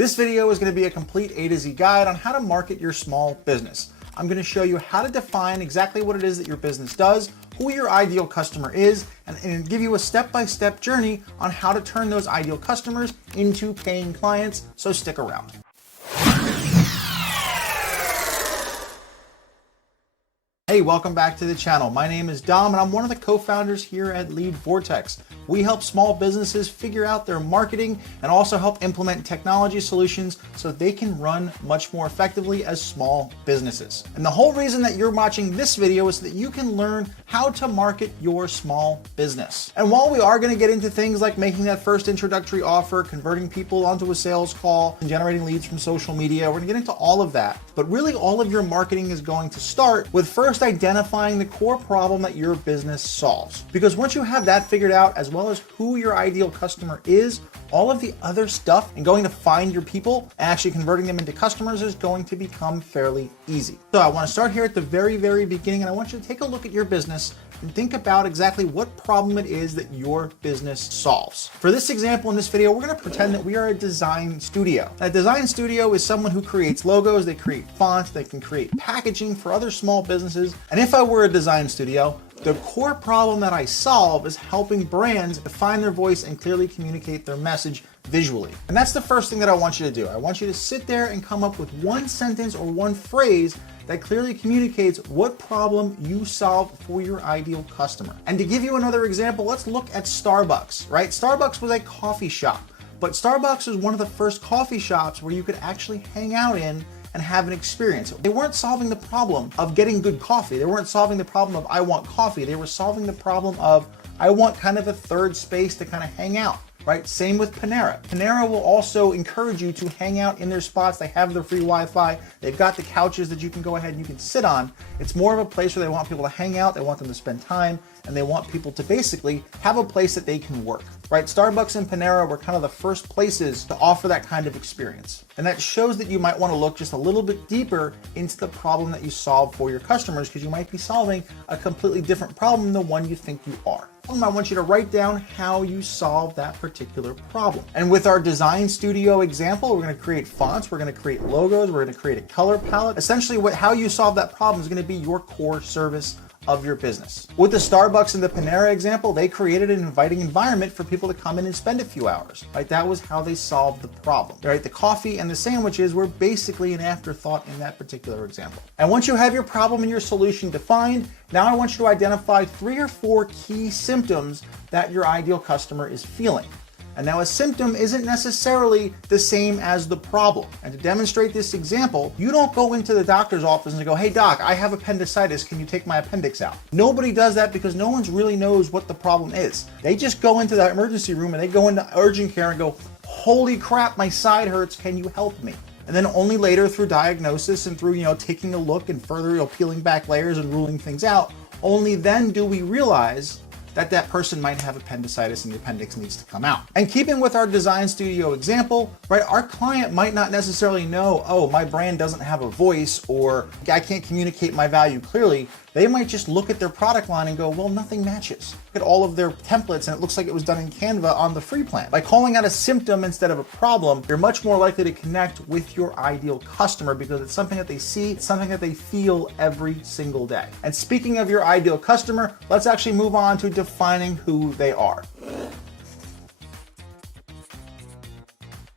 This video is going to be a complete A to Z guide on how to market your small business. I'm going to show you how to define exactly what it is that your business does, who your ideal customer is, and give you a step-by-step journey on how to turn those ideal customers into paying clients, so stick around. Hey, welcome back to the channel. My name is Dom and I'm one of the co-founders here at Lead Vortex. We help small businesses figure out their marketing and also help implement technology solutions so they can run much more effectively as small businesses. And the whole reason that you're watching this video is so that you can learn how to market your small business. And while we are going to get into things like making that first introductory offer, converting people onto a sales call, and generating leads from social media, we're going to get into all of that. But really all of your marketing is going to start with first identifying the core problem that your business solves. Because once you have that figured out, as well as who your ideal customer is, all of the other stuff and going to find your people and actually converting them into customers is going to become fairly easy. So I want to start here at the very beginning, and I want you to take a look at your business and think about exactly what problem it is that your business solves. For this example in this video, we're going to pretend that we are a design studio. A design studio is someone who creates logos, they create fonts, they can create packaging for other small businesses. And if I were a design studio, the core problem that I solve is helping brands define their voice and clearly communicate their message visually. And that's the first thing that I want you to do. I want you to sit there and come up with one sentence or one phrase that clearly communicates what problem you solve for your ideal customer. And to give you another example, let's look at Starbucks, right? Starbucks was a coffee shop, but Starbucks was one of the first coffee shops where you could actually hang out in and have an experience. They weren't solving the problem of getting good coffee. They weren't solving the problem of I want coffee. They were solving the problem of I want kind of a third space to kind of hang out. Right? Same with Panera. Panera will also encourage you to hang out in their spots. They have their free Wi-Fi. They've got the couches that you can go ahead and you can sit on. It's more of a place where they want people to hang out. They want them to spend time, and they want people to basically have a place that they can work. Right? Starbucks and Panera were kind of the first places to offer that kind of experience. And that shows that you might want to look just a little bit deeper into the problem that you solve for your customers, because you might be solving a completely different problem than the one you think you are. I want you to write down how you solve that particular problem. And with our design studio example, we're going to create fonts, we're going to create logos, we're going to create a color palette. Essentially, how you solve that problem is going to be your core service of your business. With the Starbucks and the Panera example, they created an inviting environment for people to come in and spend a few hours, right? That was how they solved the problem, right? The coffee and the sandwiches were basically an afterthought in that particular example. And once you have your problem and your solution defined, now I want you to identify 3 or 4 key symptoms that your ideal customer is feeling. And now a symptom isn't necessarily the same as the problem. And to demonstrate this example, you don't go into the doctor's office and go, hey doc, I have appendicitis, can you take my appendix out? Nobody does that because no one really knows what the problem is. They just go into the emergency room and they go into urgent care and go, holy crap, my side hurts, can you help me? And then only later through diagnosis and through, taking a look and further, peeling back layers and ruling things out, only then do we realize that person might have appendicitis and the appendix needs to come out. And keeping with our design studio example, right, our client might not necessarily know, oh, my brand doesn't have a voice, or I can't communicate my value clearly. They might just look at their product line and go, well, nothing matches. Look at all of their templates and it looks like it was done in Canva on the free plan. By calling out a symptom instead of a problem, you're much more likely to connect with your ideal customer because it's something that they see, it's something that they feel every single day. And speaking of your ideal customer, let's actually move on to defining who they are.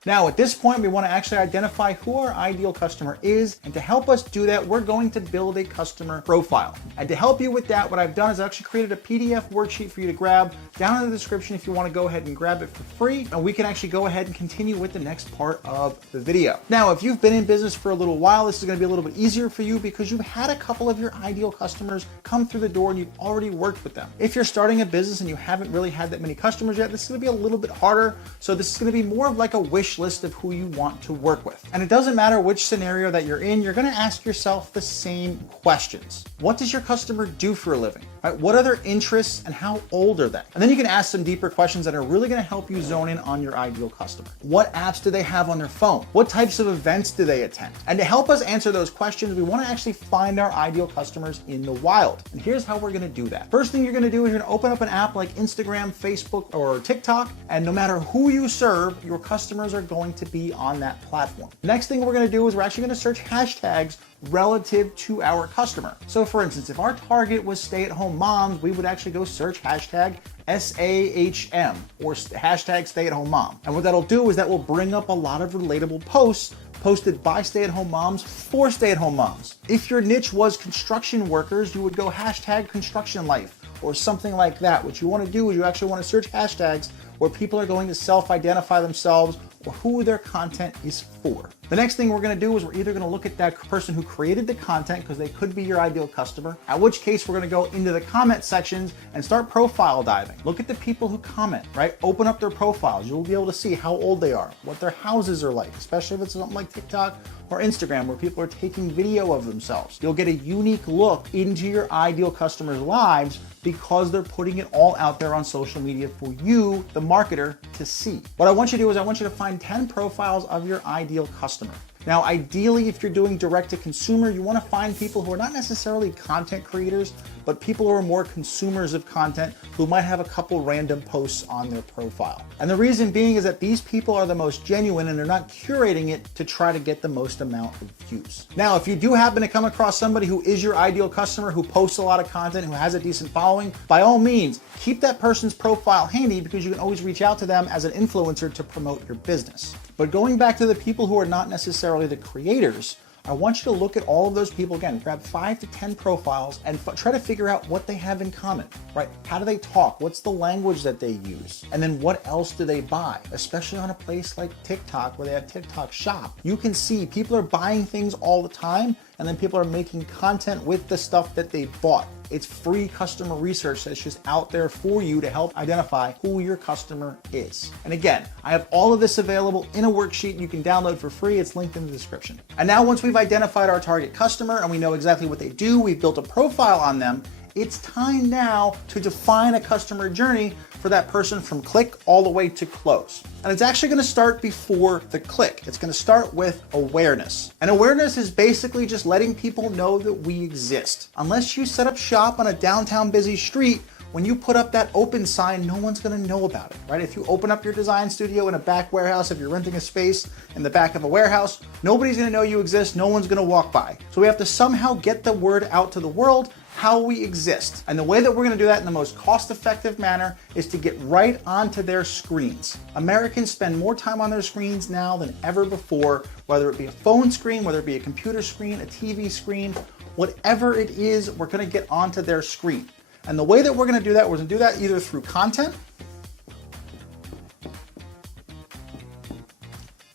Now, at this point, we want to actually identify who our ideal customer is. And to help us do that, we're going to build a customer profile. And to help you with that, what I've done is I've actually created a PDF worksheet for you to grab down in the description if you want to go ahead and grab it for free. And we can actually go ahead and continue with the next part of the video. Now, if you've been in business for a little while, this is going to be a little bit easier for you because you've had a couple of your ideal customers come through the door and you've already worked with them. If you're starting a business and you haven't really had that many customers yet, this is going to be a little bit harder. So this is going to be more of like a wish list of who you want to work with. And it doesn't matter which scenario that you're in, you're going to ask yourself the same questions. What does your customer do for a living? Right? What are their interests and how old are they? And then you can ask some deeper questions that are really going to help you zone in on your ideal customer. What apps do they have on their phone? What types of events do they attend? And to help us answer those questions, we want to actually find our ideal customers in the wild. And here's how we're going to do that. First thing you're going to do is you're going to open up an app like Instagram, Facebook, or TikTok. And no matter who you serve, your customers are going to be on that platform. Next thing we're going to do is we're actually going to search hashtags relative to our customer. So for instance, if our target was stay-at-home moms, we would actually go search hashtag SAHM or hashtag stay-at-home mom. And what that'll do is that will bring up a lot of relatable posts posted by stay-at-home moms for stay-at-home moms. If your niche was construction workers, you would go hashtag construction life or something like that. What you want to do is you actually want to search hashtags where people are going to self-identify themselves or who their content is for. The next thing we're going to do is we're either going to look at that person who created the content, because they could be your ideal customer, at which case we're going to go into the comment sections and start profile diving. Look at the people who comment, right? Open up their profiles. You'll be able to see how old they are, what their houses are like, especially if it's something like TikTok or Instagram where people are taking video of themselves. You'll get a unique look into your ideal customers' lives because they're putting it all out there on social media for you, the marketer, to see. What I want you to do is I want you to find 10 profiles of your ideal customer. Now, ideally, if you're doing direct to consumer, you want to find people who are not necessarily content creators, but people who are more consumers of content who might have a couple random posts on their profile. And the reason being is that these people are the most genuine and they're not curating it to try to get the most amount of views. Now, if you do happen to come across somebody who is your ideal customer, who posts a lot of content, who has a decent following, by all means, keep that person's profile handy because you can always reach out to them as an influencer to promote your business. But going back to the people who are not necessarily the creators, I want you to look at all of those people again, grab 5 to 10 profiles and try to figure out what they have in common, right? How do they talk? What's the language that they use? And then what else do they buy? Especially on a place like TikTok where they have TikTok Shop. You can see people are buying things all the time and then people are making content with the stuff that they bought. It's free customer research that's just out there for you to help identify who your customer is. And again, I have all of this available in a worksheet you can download for free. It's linked in the description. And now once we've identified our target customer and we know exactly what they do, we've built a profile on them, it's time now to define a customer journey for that person from click all the way to close. And it's actually going to start before the click. It's going to start with awareness. And awareness is basically just letting people know that we exist. Unless you set up shop on a downtown busy street, when you put up that open sign, no one's going to know about it, right? If you open up your design studio in a back warehouse, if you're renting a space in the back of a warehouse, nobody's going to know you exist. No one's going to walk by. So we have to somehow get the word out to the world how we exist. And the way that we're going to do that in the most cost-effective manner is to get right onto their screens. Americans spend more time on their screens now than ever before, whether it be a phone screen, whether it be a computer screen, a TV screen, whatever it is, we're going to get onto their screen. And the way that we're going to do that, we're going to do that either through content.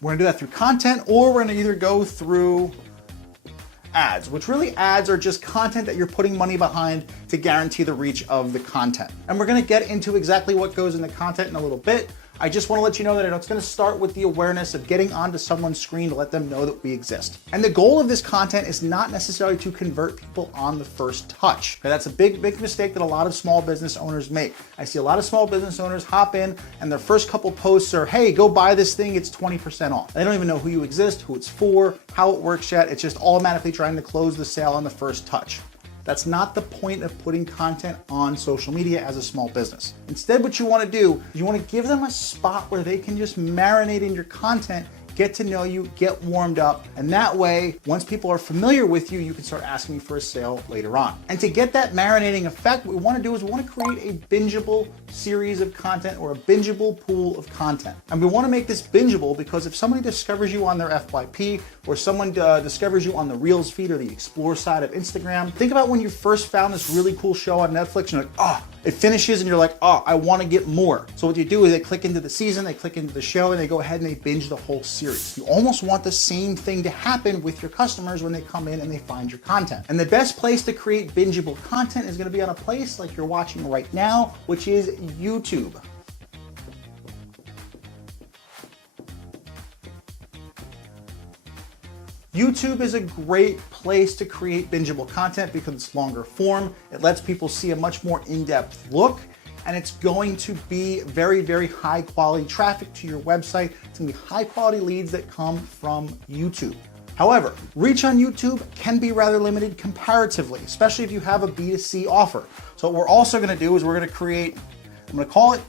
We're going to do that through content, or we're going to either go through ads, which really ads are just content that you're putting money behind to guarantee the reach of the content. And we're going to get into exactly what goes in the content in a little bit. I just want to let you know that it's going to start with the awareness of getting onto someone's screen to let them know that we exist. And the goal of this content is not necessarily to convert people on the first touch. Okay, that's a big mistake that a lot of small business owners make. I see a lot of small business owners hop in and their first couple posts are, hey, go buy this thing, it's 20% off. They don't even know who you exist, who it's for, how it works yet. It's just automatically trying to close the sale on the first touch. That's not the point of putting content on social media as a small business. Instead, what you want to do is you want to give them a spot where they can just marinate in your content, get to know you, get warmed up, and that way, once people are familiar with you, you can start asking for a sale later on. And to get that marinating effect, what we want to do is we want to create a bingeable series of content or a bingeable pool of content. And we want to make this bingeable because if somebody discovers you on their FYP or someone discovers you on the Reels feed or the Explore side of Instagram, think about when you first found this really cool show on Netflix and you're like, oh, it finishes and you're like, oh, I want to get more. So what you do is they click into the season, they click into the show, and they go ahead and they binge the whole series. You almost want the same thing to happen with your customers when they come in and they find your content. And the best place to create bingeable content is going to be on a place like you're watching right now, which is YouTube. YouTube is a great place to create bingeable content because it's longer form. It lets people see a much more in-depth look, and it's going to be very high quality traffic to your website. It's gonna be high quality leads that come from YouTube. However, reach on YouTube can be rather limited comparatively, especially if you have a B2C offer. So what we're also gonna do is we're gonna create, I'm gonna call it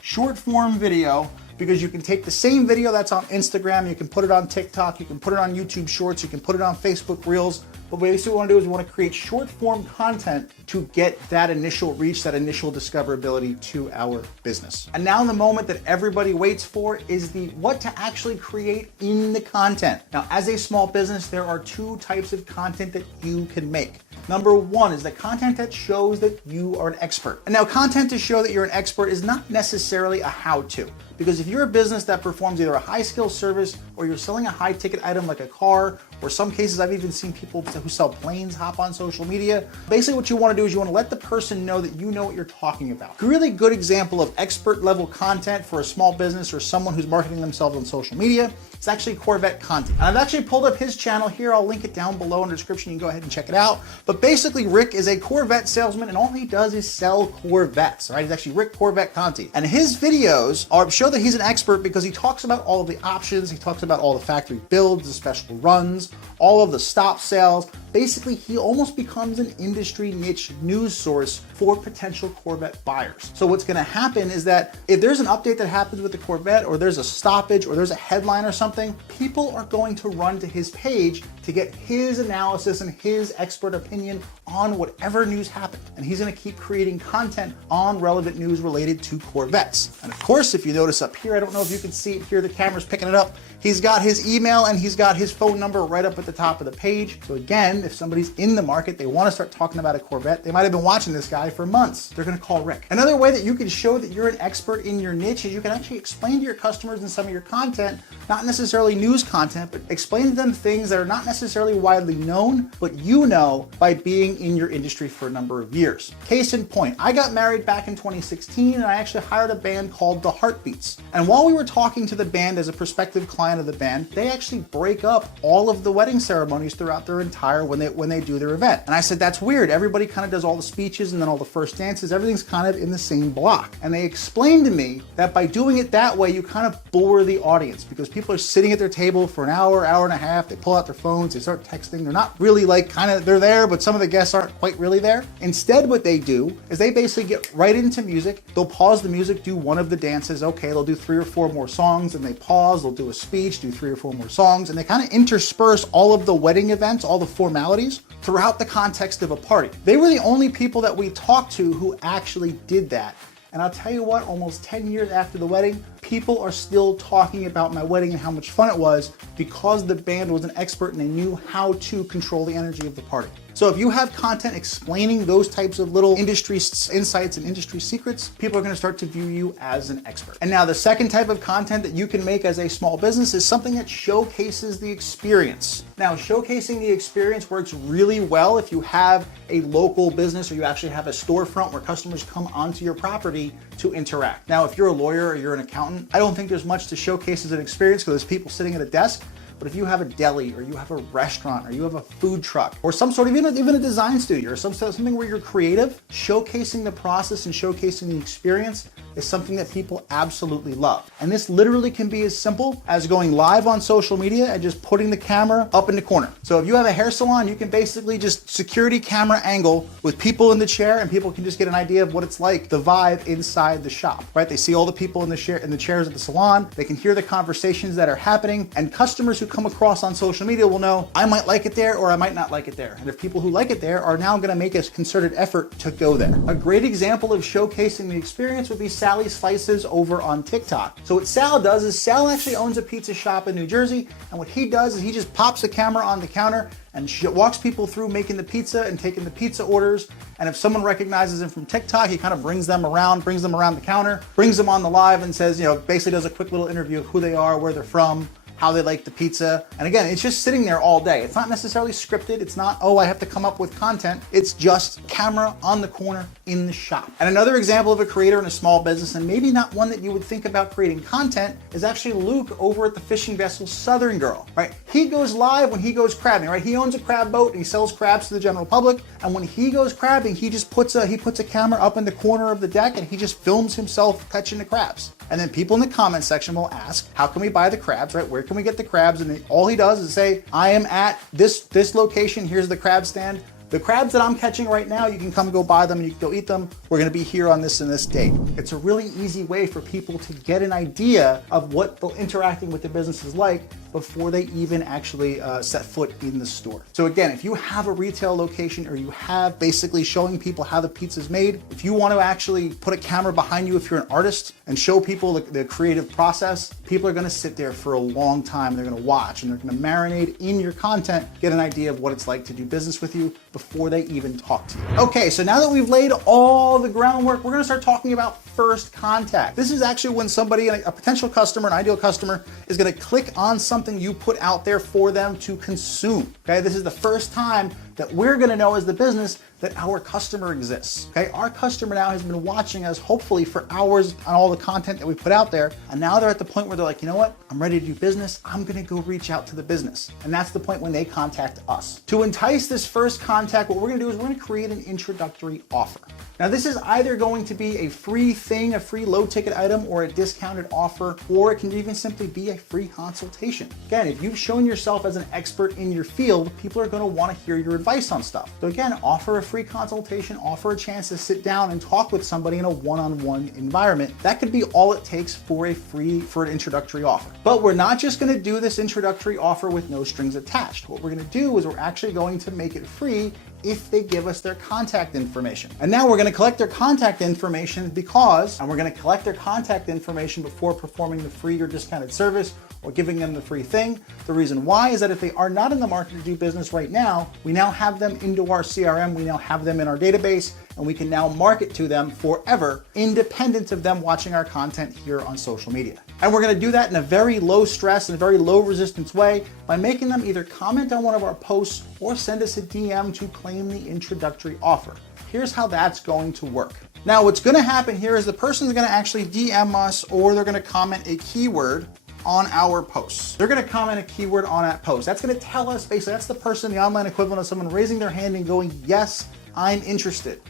short form video because you can take the same video that's on Instagram, you can put it on TikTok, you can put it on YouTube Shorts, you can put it on Facebook Reels. But basically what we want to do is we want to create short form content to get that initial reach, that initial discoverability to our business. And now the moment that everybody waits for is the what to actually create in the content. Now, as a small business, there are two types of content that you can make. Number one is the content that shows that you are an expert. And now content to show that you're an expert is not necessarily a how-to. Because if you're a business that performs either a high skill service or you're selling a high ticket item like a car, or some cases I've even seen people who sell planes hop on social media. Basically what you want to do is you want to let the person know that you know what you're talking about. A really good example of expert level content for a small business or someone who's marketing themselves on social media is actually Corvette content. And I've actually pulled up his channel here. I'll link it down below in the description. You can go ahead and check it out. But basically Rick is a Corvette salesman and all he does is sell Corvettes, right? He's actually Rick Corvette Conti. And his videos show that he's an expert because he talks about all of the options. He talks about all the factory builds, the special runs, all of the stop sales. Basically, he almost becomes an industry niche news source for potential Corvette buyers. So what's gonna happen is that if there's an update that happens with the Corvette or there's a stoppage or there's a headline or something, people are going to run to his page to get his analysis and his expert opinion on whatever news happened. And he's gonna keep creating content on relevant news related to Corvettes. And of course, if you notice up here, I don't know if you can see it here, the camera's picking it up. He's got his email and he's got his phone number right up at the top of the page. So again, if somebody's in the market, they wanna start talking about a Corvette, they might've been watching this guy for months. They're gonna call Rick. Another way that you can show that you're an expert in your niche is you can actually explain to your customers in some of your content, not necessarily news content, but explain to them things that are not necessarily widely known, but you know by being in your industry for a number of years. Case in point, I got married back in 2016 and I actually hired a band called The Heartbeats. And while we were talking to the band as a prospective client of the band, they actually break up all of the wedding ceremonies throughout their entire when they do their event. And I said, that's weird. Everybody kind of does all the speeches and then all the first dances. Everything's kind of in the same block. And they explained to me that by doing it that way, you kind of bore the audience because people are sitting at their table for an hour, hour and a half. They pull out their phones, they start texting. They're not really like they're there, but some of the guests aren't quite really there. Instead, what they do is they basically get right into music. They'll pause the music, do one of the dances. Okay, they'll do 3 or 4 more songs and they pause. They'll do a speech, do 3 or 4 more songs, and they kind of intersperse all of the wedding events, all the formalities throughout the context of a party. They were the only people that we talked to who actually did that. And I'll tell you what, almost 10 years after the wedding, people are still talking about my wedding and how much fun it was because the band was an expert and they knew how to control the energy of the party. So if you have content explaining those types of little industry insights and industry secrets, people are gonna start to view you as an expert. And now the second type of content that you can make as a small business is something that showcases the experience. Now, showcasing the experience works really well if you have a local business or you actually have a storefront where customers come onto your property to interact. Now, if you're a lawyer or you're an accountant, I don't think there's much to showcase as an experience because there's people sitting at a desk. But if you have a deli or you have a restaurant or you have a food truck or some sort of even a design studio or something where you're creative, showcasing the process and showcasing the experience is something that people absolutely love. And this literally can be as simple as going live on social media and just putting the camera up in the corner. So if you have a hair salon, you can basically just security camera angle with people in the chair and people can just get an idea of what it's like, the vibe inside the shop, right? They see all the people in the chairs at the salon. They can hear the conversations that are happening, and customers who come across on social media will know I might like it there or I might not like it there. And if people who like it there are now gonna make a concerted effort to go there. A great example of showcasing the experience would be Sally Slices over on TikTok. So what Sal does is Sal actually owns a pizza shop in New Jersey, and what he does is he just pops the camera on the counter and walks people through making the pizza and taking the pizza orders. And if someone recognizes him from TikTok, he kind of brings them around the counter, brings them on the live and says, basically does a quick little interview of who they are, where they're from, how they like the pizza. And again, it's just sitting there all day. It's not necessarily scripted. It's not, oh, I have to come up with content. It's just camera on the corner in the shop. And another example of a creator in a small business, and maybe not one that you would think about creating content, is actually Luke over at the fishing vessel Southern Girl, right? He goes live when he goes crabbing, right? He owns a crab boat and he sells crabs to the general public. And when he goes crabbing, he just puts a camera up in the corner of the deck and he just films himself catching the crabs. And then people in the comment section will ask, how can we buy the crabs, right? Where can we get the crabs? And all he does is say, I am at this location. Here's the crab stand. The crabs that I'm catching right now, you can come go buy them and you can go eat them. We're gonna be here on this and this date. It's a really easy way for people to get an idea of what interacting with the business is like before they even actually set foot in the store. So again, if you have a retail location or you have basically showing people how the pizza's made, if you want to actually put a camera behind you if you're an artist and show people the creative process, people are gonna sit there for a long time. They're gonna watch and they're gonna marinate in your content, get an idea of what it's like to do business with you before they even talk to you. Okay, so now that we've laid all the groundwork, we're gonna start talking about first contact. This is actually when somebody, a potential customer, an ideal customer, is gonna click on something you put out there for them to consume. Okay, this is the first time that we're gonna know as the business that our customer exists. Okay, our customer now has been watching us hopefully for hours on all the content that we put out there, and now they're at the point where they're like, you know what, I'm ready to do business, I'm gonna go reach out to the business. And that's the point when they contact us. To entice this first contact, what we're gonna do is we're gonna create an introductory offer. Now this is either going to be a free thing, a free low ticket item, or a discounted offer, or it can even simply be a free consultation. Again, if you've shown yourself as an expert in your field, people are gonna wanna hear your advice on stuff. So again, offer a free consultation, offer a chance to sit down and talk with somebody in a one-on-one environment. That could be all it takes for an introductory offer. But we're not just gonna do this introductory offer with no strings attached. What we're gonna do is we're actually going to make it free if they give us their contact information. And now we're gonna collect their contact information we're gonna collect their contact information before performing the free or discounted service or giving them the free thing. The reason why is that if they are not in the market to do business right now, we now have them into our CRM, we now have them in our database, and we can now market to them forever, independent of them watching our content here on social media. And we're gonna do that in a very low stress and a very low resistance way by making them either comment on one of our posts or send us a DM to claim the introductory offer. Here's how that's going to work. Now, what's gonna happen here is the person's gonna actually DM us or they're gonna comment a keyword on our posts. They're gonna comment a keyword on that post. That's gonna tell us, basically, that's the person, the online equivalent of someone raising their hand and going, yes, I'm interested.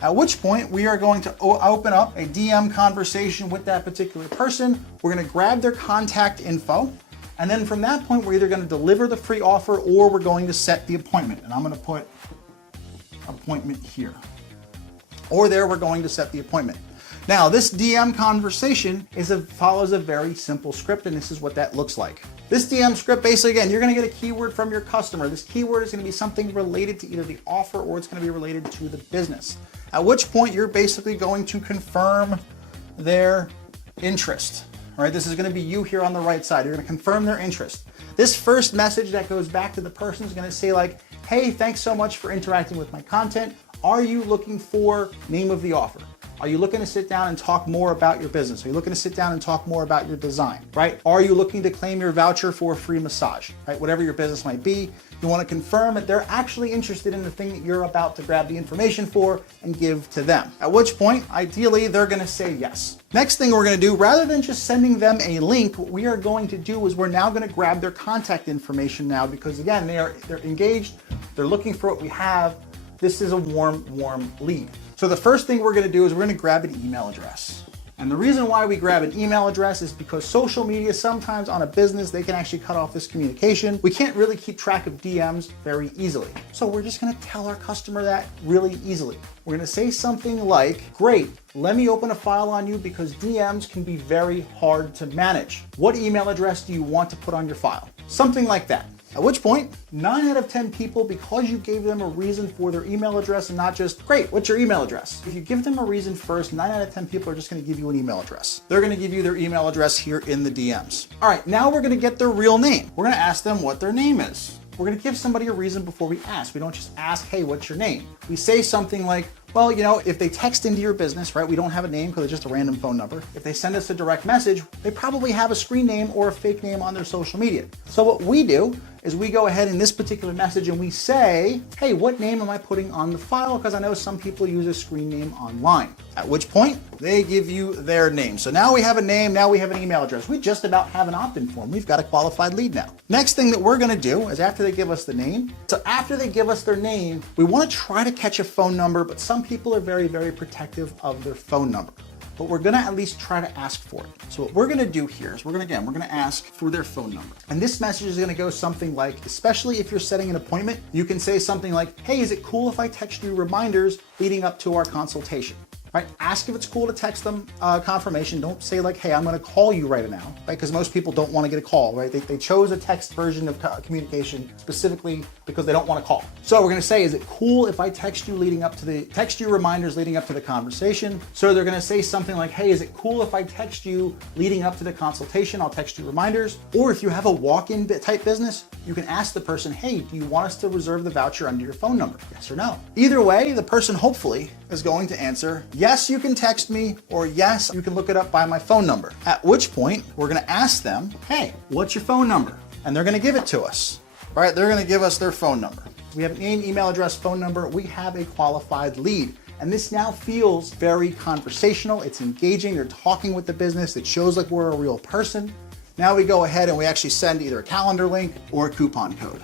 At which point we are going to open up a DM conversation with that particular person. We're gonna grab their contact info. And then from that point, we're either gonna deliver the free offer or we're going to set the appointment. And I'm gonna put appointment here. Or there, we're going to set the appointment. Now, this DM conversation follows a very simple script, and this is what that looks like. This DM script, basically, again, you're gonna get a keyword from your customer. This keyword is gonna be something related to either the offer or it's gonna be related to the business. At which point, you're basically going to confirm their interest. All right, this is gonna be you here on the right side. You're gonna confirm their interest. This first message that goes back to the person is gonna say like, hey, thanks so much for interacting with my content. Are you looking for name of the offer? Are you looking to sit down and talk more about your business? Are you looking to sit down and talk more about your design, right? Are you looking to claim your voucher for a free massage, right? Whatever your business might be, you want to confirm that they're actually interested in the thing that you're about to grab the information for and give to them. At which point, ideally, they're going to say yes. Next thing we're going to do, rather than just sending them a link, what we are going to do is we're now going to grab their contact information now because again, they're engaged, they're looking for what we have. This is a warm lead. So the first thing we're gonna do is we're gonna grab an email address. And the reason why we grab an email address is because social media, sometimes on a business, they can actually cut off this communication. We can't really keep track of DMs very easily. So we're just gonna tell our customer that really easily. We're gonna say something like, great, let me open a file on you because DMs can be very hard to manage. What email address do you want to put on your file? Something like that. At which point, 9 out of 10 people, because you gave them a reason for their email address and not just, great, what's your email address? If you give them a reason first, 9 out of 10 people are just gonna give you an email address. They're gonna give you their email address here in the DMs. All right, now we're gonna get their real name. We're gonna ask them what their name is. We're gonna give somebody a reason before we ask. We don't just ask, hey, what's your name? We say something like, well, you know, if they text into your business, right, we don't have a name because it's just a random phone number. If they send us a direct message, they probably have a screen name or a fake name on their social media. So what we do is we go ahead in this particular message and we say, hey, what name am I putting on the file? Because I know some people use a screen name online. At which point, they give you their name. So now we have a name, now we have an email address. We just about have an opt-in form. We've got a qualified lead now. Next thing that we're gonna do is after they give us the name, so after they give us their name, we wanna try to catch a phone number, but some people are very, very protective of their phone number. but we're gonna at least try to ask for it. So what we're gonna do here is we're gonna ask for their phone number. And this message is gonna go something like, especially if you're setting an appointment, you can say something like, hey, is it cool if I text you reminders leading up to our consultation? Right? Ask if it's cool to text them confirmation. Don't say like, hey, I'm gonna call you right now, right? Because most people don't wanna get a call, right? They chose a text version of communication specifically because they don't wanna call. So we're gonna say, is it cool if I text you reminders leading up to the conversation? So they're gonna say something like, hey, is it cool if I text you leading up to the consultation? I'll text you reminders. Or if you have a walk-in type business, you can ask the person, hey, do you want us to reserve the voucher under your phone number? Yes or no? Either way, the person hopefully is going to answer, yes, you can text me, or yes, you can look it up by my phone number. At which point, we're gonna ask them, hey, what's your phone number? And they're gonna give it to us, right? They're gonna give us their phone number. We have name, email address, phone number. We have a qualified lead. And this now feels very conversational. It's engaging. They're talking with the business. It shows like we're a real person. Now we go ahead and we actually send either a calendar link or a coupon code.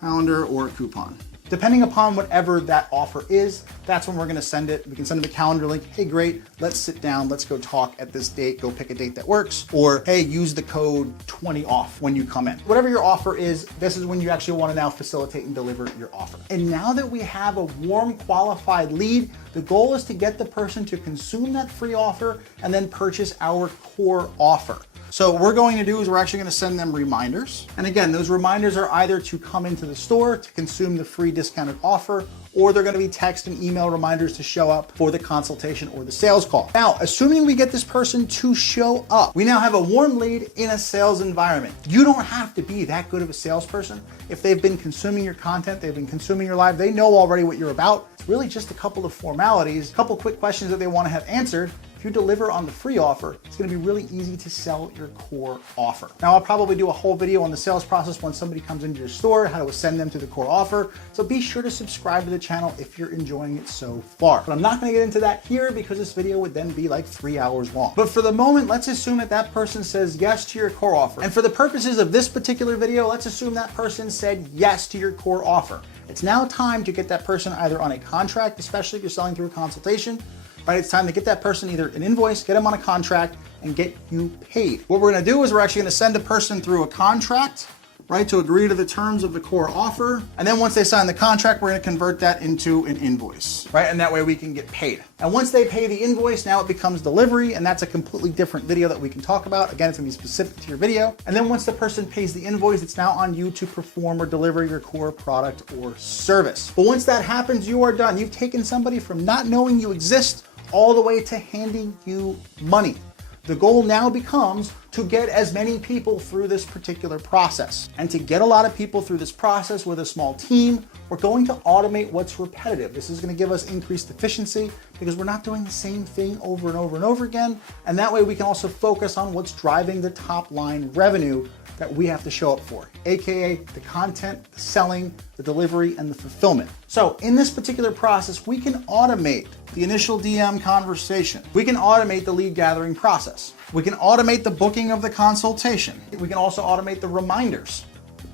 Calendar or a coupon. Depending upon whatever that offer is, that's when we're gonna send it. We can send them a calendar link. Hey, great, let's sit down. Let's go talk at this date. Go pick a date that works. Or, hey, use the code 20 off when you come in. Whatever your offer is, this is when you actually wanna now facilitate and deliver your offer. And now that we have a warm, qualified lead, the goal is to get the person to consume that free offer and then purchase our core offer. So what we're going to do is we're actually going to send them reminders. And again, those reminders are either to come into the store to consume the free discounted offer, or they're going to be text and email reminders to show up for the consultation or the sales call. Now, assuming we get this person to show up, we now have a warm lead in a sales environment. You don't have to be that good of a salesperson. If they've been consuming your content, they've been consuming your live, they know already what you're about. It's really just a couple of formalities, a couple quick questions that they want to have answered. If you deliver on the free offer, it's gonna be really easy to sell your core offer. Now, I'll probably do a whole video on the sales process when somebody comes into your store, how to send them to the core offer. So be sure to subscribe to the channel if you're enjoying it so far. But I'm not gonna get into that here because this video would then be like 3 hours long. But for the moment, let's assume that that person says yes to your core offer. And for the purposes of this particular video, let's assume that person said yes to your core offer. It's now time to get that person either on a contract, especially if you're selling through a consultation, right? It's time to get that person either an invoice, get them on a contract, and get you paid. What we're gonna do is we're actually gonna send a person through a contract, right, to agree to the terms of the core offer. And then once they sign the contract, we're gonna convert that into an invoice, right? And that way we can get paid. And once they pay the invoice, now it becomes delivery, and that's a completely different video that we can talk about. Again, it's gonna be specific to your video. And then once the person pays the invoice, it's now on you to perform or deliver your core product or service. But once that happens, you are done. You've taken somebody from not knowing you exist all the way to handing you money. The goal now becomes to get as many people through this particular process. And to get a lot of people through this process with a small team, we're going to automate what's repetitive. This is going to give us increased efficiency because we're not doing the same thing over and over and over again. And that way we can also focus on what's driving the top line revenue that we have to show up for, AKA the content, the selling, the delivery, and the fulfillment. So in this particular process, we can automate the initial DM conversation. We can automate the lead gathering process. We can automate the booking of the consultation. We can also automate the reminders,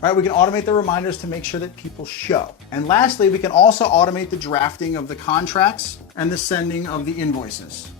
right? We can automate the reminders to make sure that people show. And lastly, we can also automate the drafting of the contracts and the sending of the invoices.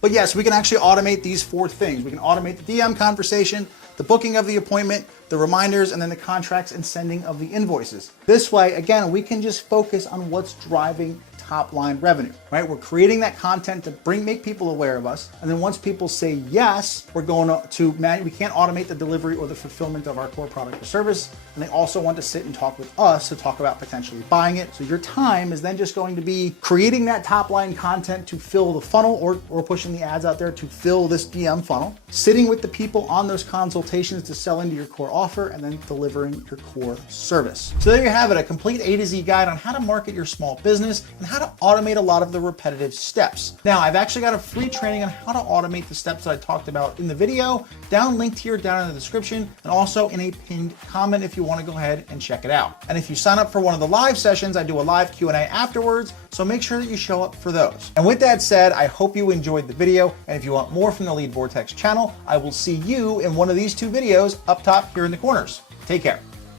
But yes, we can actually automate these 4 things. We can automate the DM conversation, the booking of the appointment, the reminders, and then the contracts and sending of the invoices. This way, again, we can just focus on what's driving top line revenue, right? We're creating that content to make people aware of us. And then once people say yes, we're going to we can't automate the delivery or the fulfillment of our core product or service. And they also want to sit and talk with us to talk about potentially buying it. So your time is then just going to be creating that top line content to fill the funnel or pushing the ads out there to fill this DM funnel, sitting with the people on those consultations to sell into your core offer, and then delivering your core service. So there you have it, a complete A to Z guide on how to market your small business and how to automate a lot of the repetitive steps. Now, I've actually got a free training on how to automate the steps that I talked about in the video, linked here down in the description, and also in a pinned comment if you want to go ahead and check it out. And if you sign up for one of the live sessions, I do a live Q&A afterwards, so make sure that you show up for those. And with that said, I hope you enjoyed the video, and if you want more from the Lead Vortex channel, I will see you in one of these 2 videos up top here in the corners. Take care.